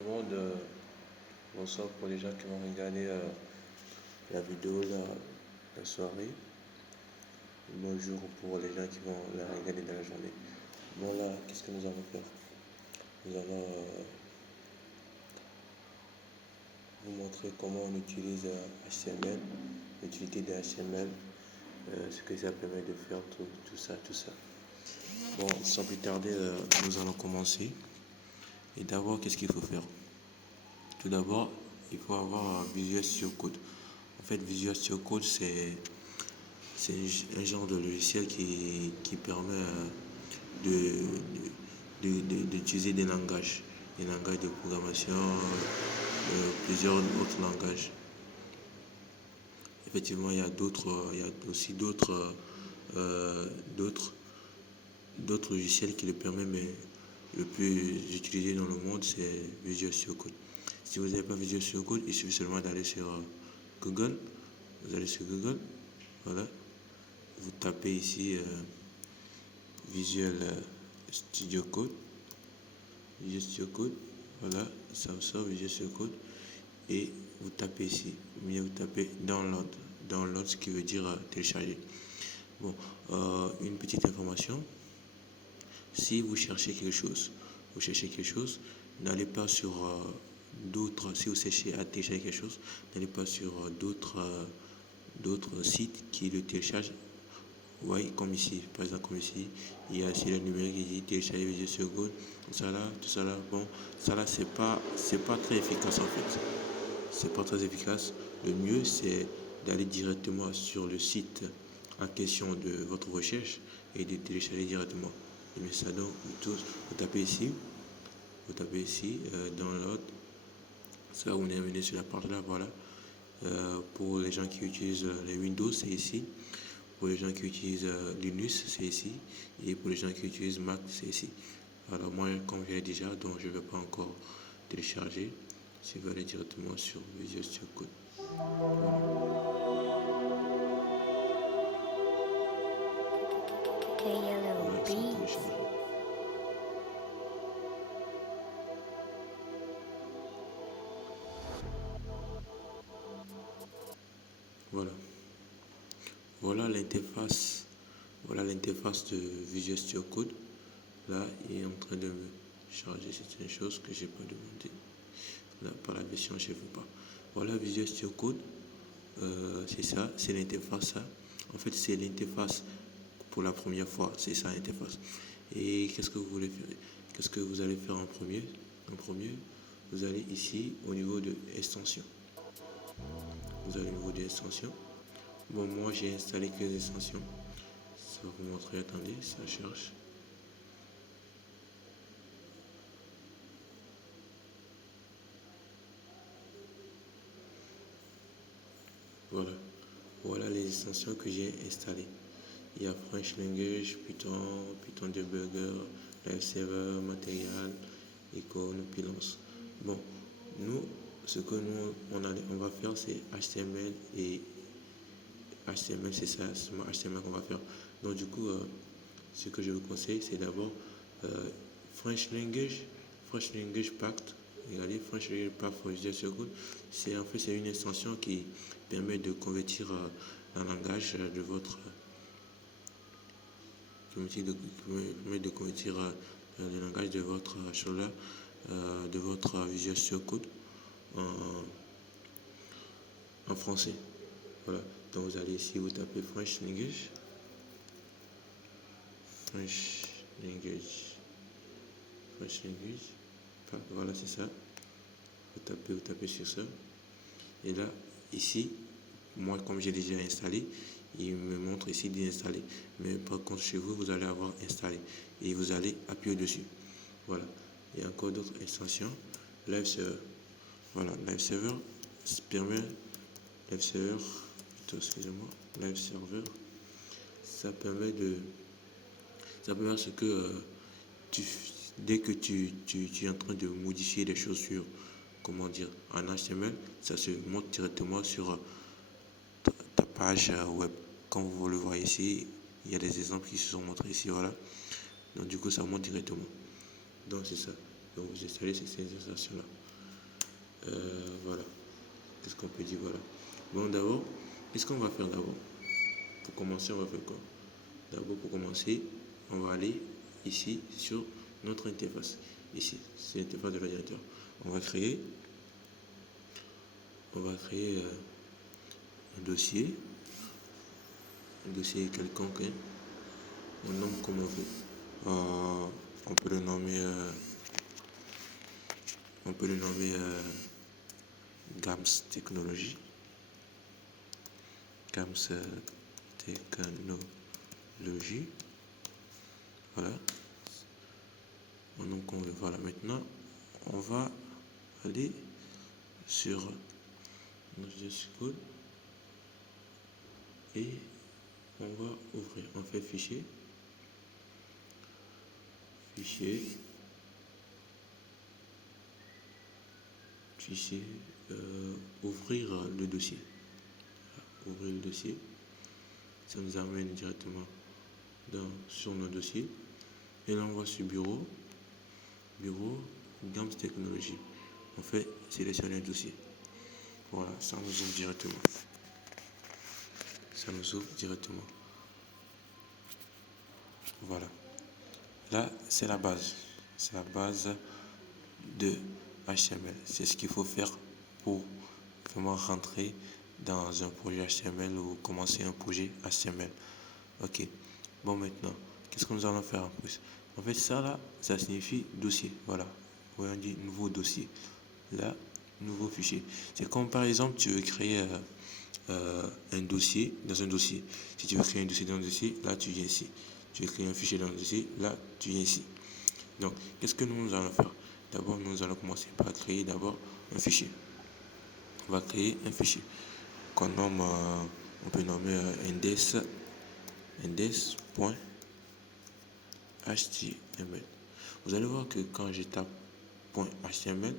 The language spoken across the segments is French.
Tout le monde, bonsoir pour les gens qui vont regarder la vidéo la soirée. Bonjour pour les gens qui vont la regarder dans la journée. Bon là, qu'est-ce que nous allons faire? Nous allons vous montrer comment on utilise HTML, l'utilité de HTML, ce que ça permet de faire, tout ça, tout ça. Bon, sans plus tarder, nous allons commencer. Et d'abord, qu'est-ce qu'il faut faire? Tout d'abord, il faut avoir Visual Studio Code. En fait, Visual Studio Code, c'est un genre de logiciel qui permet d'utiliser des langages de programmation, plusieurs autres langages. Effectivement, il y a aussi d'autres logiciels qui le permettent, mais le plus utilisé dans le monde, c'est Visual Studio Code. Si vous n'avez pas Visual Studio Code, il suffit seulement d'aller sur Google. Vous allez sur Google, voilà. Vous tapez ici Visual Studio Code. Visual Studio Code, voilà, ça vous sort Visual Studio Code. Et vous tapez ici, vous tapez Download. Download, ce qui veut dire télécharger. Bon, une petite information. Si vous cherchez quelque chose, n'allez pas sur d'autres, si vous cherchez à télécharger quelque chose, n'allez pas sur d'autres sites qui le téléchargent. Oui, comme ici, par exemple, comme ici, il y a ici le numérique qui dit télécharger Visual Studio Code, tout ça là, bon, ça là, c'est pas très efficace en fait. C'est pas très efficace. Le mieux, c'est d'aller directement sur le site en question de votre recherche et de télécharger directement. Mais ça donc, vous tapez ici, download. Ça, on est venu sur la partie là, voilà. Pour les gens qui utilisent les Windows, c'est ici. Pour les gens qui utilisent Linux, c'est ici. Et pour les gens qui utilisent Mac, c'est ici. Alors moi, comme j'ai déjà, donc je ne vais pas encore télécharger. Je vais aller directement sur Visual Studio Code. Voilà, c'est téléchargé. Voilà. Voilà l'interface. Voilà l'interface de Visual Studio Code. Là, il est en train de me charger certaines choses que je n'ai pas demandé. Là, par la version, je ne veux pas. Voilà Visual Studio Code. C'est ça, c'est l'interface. Ça. En fait, c'est l'interface pour la première fois. C'est ça l'interface. Et qu'est-ce que vous voulez faire? Qu'est-ce que vous allez faire en premier? En premier, vous allez ici au niveau de extension. Vous allez au niveau de extension. Bon, moi j'ai installé quelques extensions. Ça va vous montrer, attendez, ça cherche. Voilà. Voilà les extensions que j'ai installées. Il y a French Language, Python Debugger, Live Server, Material, Icon, Pylons. Bon, nous, ce que nous, on va faire, c'est HTML et HTML, c'est ça, c'est HTML qu'on va faire. Donc du coup, ce que je vous conseille, c'est d'abord French Language Pact. Regardez, French Language Pact for Visual Studio Code. C'est une extension qui permet de convertir un langage de votre de convertir le langage de votre de votre Visual Studio Code en français. Voilà. Donc vous allez ici, vous tapez French Language. Voilà, c'est ça. Vous tapez sur ça. Et là, ici, moi, comme j'ai déjà installé, il me montre ici d'installer. Mais par contre, chez vous, vous allez avoir installé. Et vous allez appuyer dessus. Voilà. Il y a encore d'autres extensions. Live Server. Voilà, Live Server permet. Live Server. Excusez-moi. Live Server. Ça permet à ce que dès que tu es en train de modifier les choses sur, comment dire, en HTML, ça se montre directement sur ta page web. Comme vous le voyez ici, il y a des exemples qui se sont montrés ici, voilà. Donc du coup, ça monte directement. Donc c'est ça. Donc vous installez ces installations-là. Voilà. Qu'est-ce qu'on peut dire? Voilà. Bon, d'abord, qu'est-ce qu'on va faire d'abord? Pour commencer, on va faire quoi? D'abord, pour commencer, on va aller ici sur notre interface. Ici, c'est l'interface de l'ordinateur. On va créer, un dossier quelconque, hein. On nomme comme on veut. On peut le nommer, GAMS Technologie. GAMS Technologie. Voilà. On nomme comme on veut. Voilà. Maintenant, on va aller sur notre School et on va ouvrir. On fait fichier, ouvrir le dossier. Ouvrir le dossier. Ça nous amène directement sur nos dossiers. Et là, on va sur bureau, GAMS Technologie. On fait sélectionner un dossier. Voilà, ça nous ouvre directement. Voilà. Là, c'est la base. C'est la base de HTML. C'est ce qu'il faut faire pour vraiment rentrer dans un projet HTML ou commencer un projet HTML. Ok. Bon, maintenant, qu'est-ce que nous allons faire en plus? En fait, ça là, ça signifie dossier. Voilà. On dit nouveau dossier. Là, nouveau fichier. C'est comme par exemple, tu veux créer un dossier dans un dossier. Si tu veux créer un dossier dans un dossier, là, tu viens ici. Tu veux créer un fichier dans un dossier, là, tu viens ici. Donc, qu'est-ce que nous allons faire? D'abord, nous allons commencer par créer d'abord un fichier. On va créer un fichier qu'on nomme, on peut nommer index.html. Vous allez voir que quand je tape .html,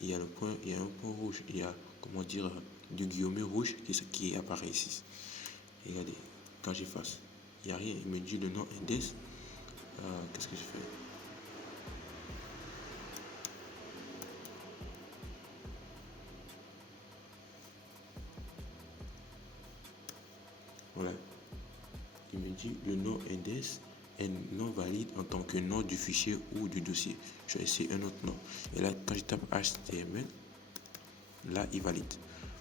il y a un point rouge, il y a, comment dire, du guillemot rouge qui apparaît ici. Regardez, quand j'efface, il n'y a rien, il me dit le nom index. Qu'est-ce que je fais? Voilà. Il me dit le nom index est non valide en tant que nom du fichier ou du dossier. Je vais essayer un autre nom. Et là, quand je tape HTML, là, il valide.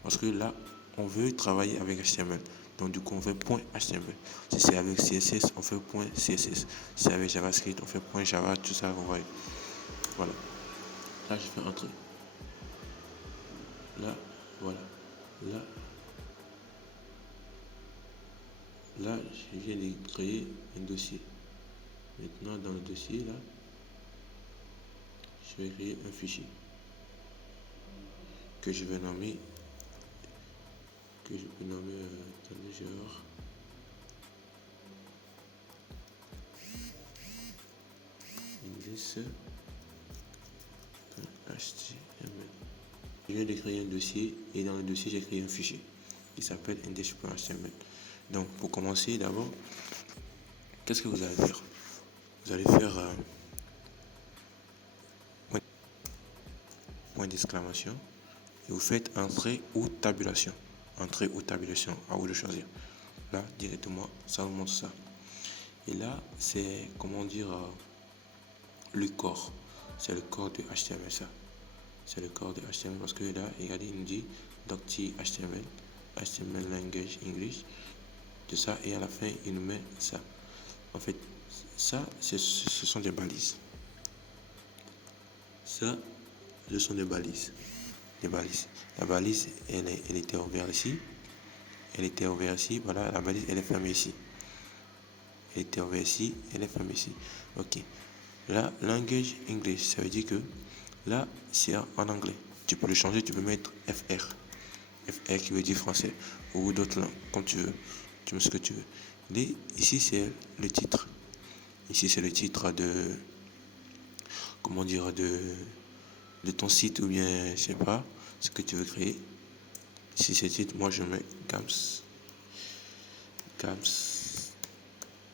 Parce que là, on veut travailler avec HTML. Donc, du coup, on fait .html. Si c'est avec CSS, on fait .css. Si c'est avec JavaScript, on fait .java, tout ça, vous voyez. Voilà. Là, je fais entrer. Là, voilà. Là, je viens de créer un dossier. Maintenant, dans le dossier, là, je vais créer un fichier que je vais nommer, attendez, genre, index.html. Je viens de créer un dossier et dans le dossier, j'ai créé un fichier qui s'appelle index.html. Donc, pour commencer, d'abord, qu'est-ce que vous allez faire? Vous allez faire point d'exclamation et vous faites entrée ou tabulation. Entrée ou tabulation, à vous de choisir. Là, directement, ça vous montre ça. Et là, c'est, comment dire, le corps. C'est le corps de HTML, ça. C'est le corps de HTML parce que là, regardez, il nous dit docty HTML, HTML language English, de ça, et à la fin, il nous met ça. En fait, ça, ce sont des balises. Ça, ce sont des balises. Des balises. La balise, elle était ouverte ici. Elle était ouverte ici. Voilà, la balise, elle est fermée ici. Elle était ouverte ici. Elle est fermée ici. Ok. Là, language English, ça veut dire que là, c'est en anglais. Tu peux le changer, tu peux mettre FR. FR qui veut dire français. Ou d'autres langues, comme tu veux. Tu mets ce que tu veux. Et ici, c'est le titre. Ici, c'est le titre de, comment dire, de ton site ou bien, je sais pas, ce que tu veux créer. Ici, c'est le titre. Moi, je mets GAMS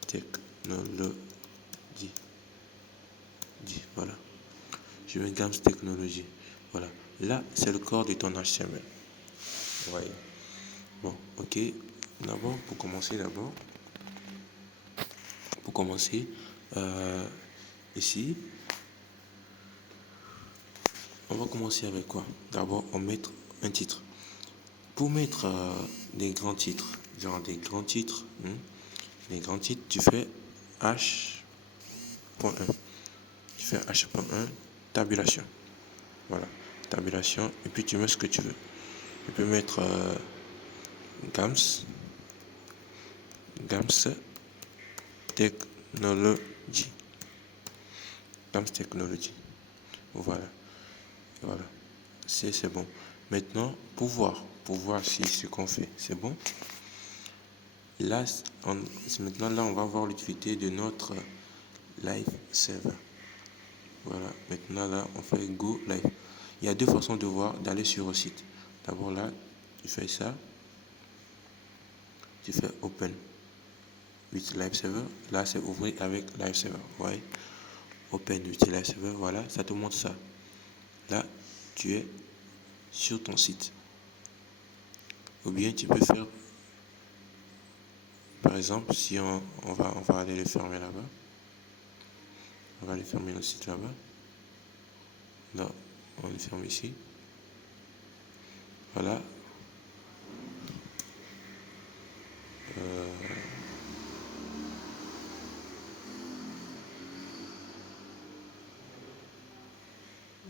Technologie. Voilà. Je mets GAMS Technologie. Voilà. Là, c'est le corps de ton HTML. Vous voyez. Bon, ok. D'abord, pour commencer, ici, on va commencer avec quoi? D'abord, on va mettre un titre. Pour mettre des grands titres, genre des grands titres, tu fais H.1. Tu fais H.1, tabulation. Voilà, tabulation, et puis tu mets ce que tu veux. Tu peux mettre GAMS Technology. GAMS Technology. Voilà. Voilà. C'est bon. Maintenant, pour voir si ce qu'on fait, c'est bon. Là, maintenant, là, on va voir l'utilité de notre live server. Voilà. Maintenant, là, on fait Go Live. Il y a deux façons de voir, d'aller sur le site. D'abord, là, tu fais ça. Tu fais Open with Live Server. Là, c'est ouvrir avec Live Server. Vous voyez? Open with Live Server. Voilà, ça te montre ça. Là, tu es sur ton site. Ou bien tu peux faire, par exemple, si on va aller le fermer là-bas. On va aller fermer le site là-bas. Là, on le ferme ici. Voilà.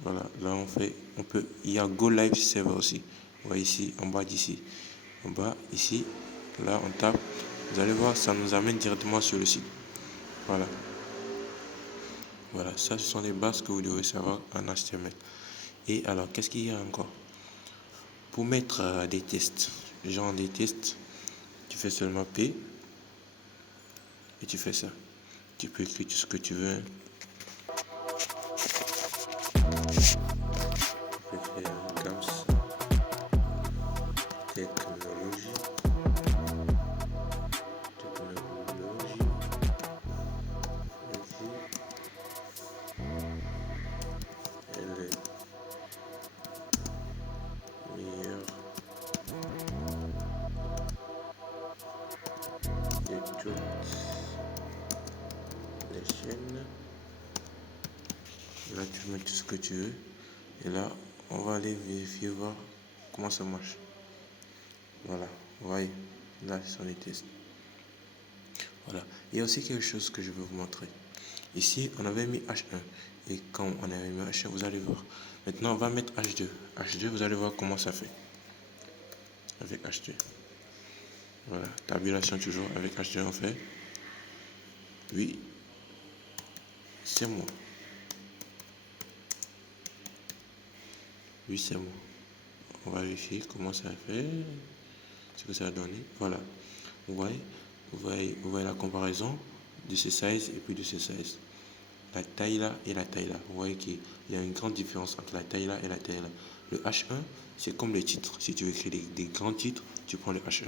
Voilà, là il y a Go Live Server aussi. Vous voyez ici, en bas d'ici. En bas, ici, là, on tape. Vous allez voir, ça nous amène directement sur le site. Voilà. Voilà, ça, ce sont les bases que vous devez savoir en HTML. Et alors, qu'est-ce qu'il y a encore? Pour mettre des tests, genre des tests, tu fais seulement P et tu fais ça. Tu peux écrire tout ce que tu veux. Je vais faire GAMS Technology. Elle est meilleure de toutes les chaînes. Là, tu mets tout ce que tu veux. Et là, on va aller vérifier, voir comment ça marche. Voilà, vous voyez, là, ce sont les tests. Voilà, il y a aussi quelque chose que je veux vous montrer. Ici, on avait mis H1. Et quand on avait mis H1, vous allez voir. Maintenant, on va mettre H2. H2, vous allez voir comment ça fait. Avec H2. Voilà, tabulation toujours. Avec H2, on fait. Oui, c'est moi. Oui, c'est moi. On va vérifier comment ça fait. Ce que ça a donné. Voilà. Vous voyez la comparaison de ce size et puis de ce size. La taille là et la taille là. Vous voyez qu'il y a une grande différence entre la taille là et la taille là. Le H1, c'est comme les titres. Si tu veux écrire des grands titres, tu prends le H1.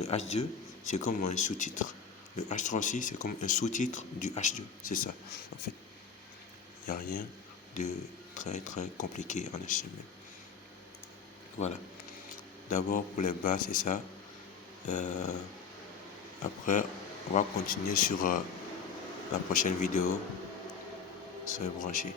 Le H2, c'est comme un sous-titre. Le H3 aussi, c'est comme un sous-titre du H2. C'est ça, en fait. Il n'y a rien de très très compliqué en HTML. Voilà. D'abord, pour les bases, c'est ça. Après, on va continuer sur la prochaine vidéo. Soyez branchés.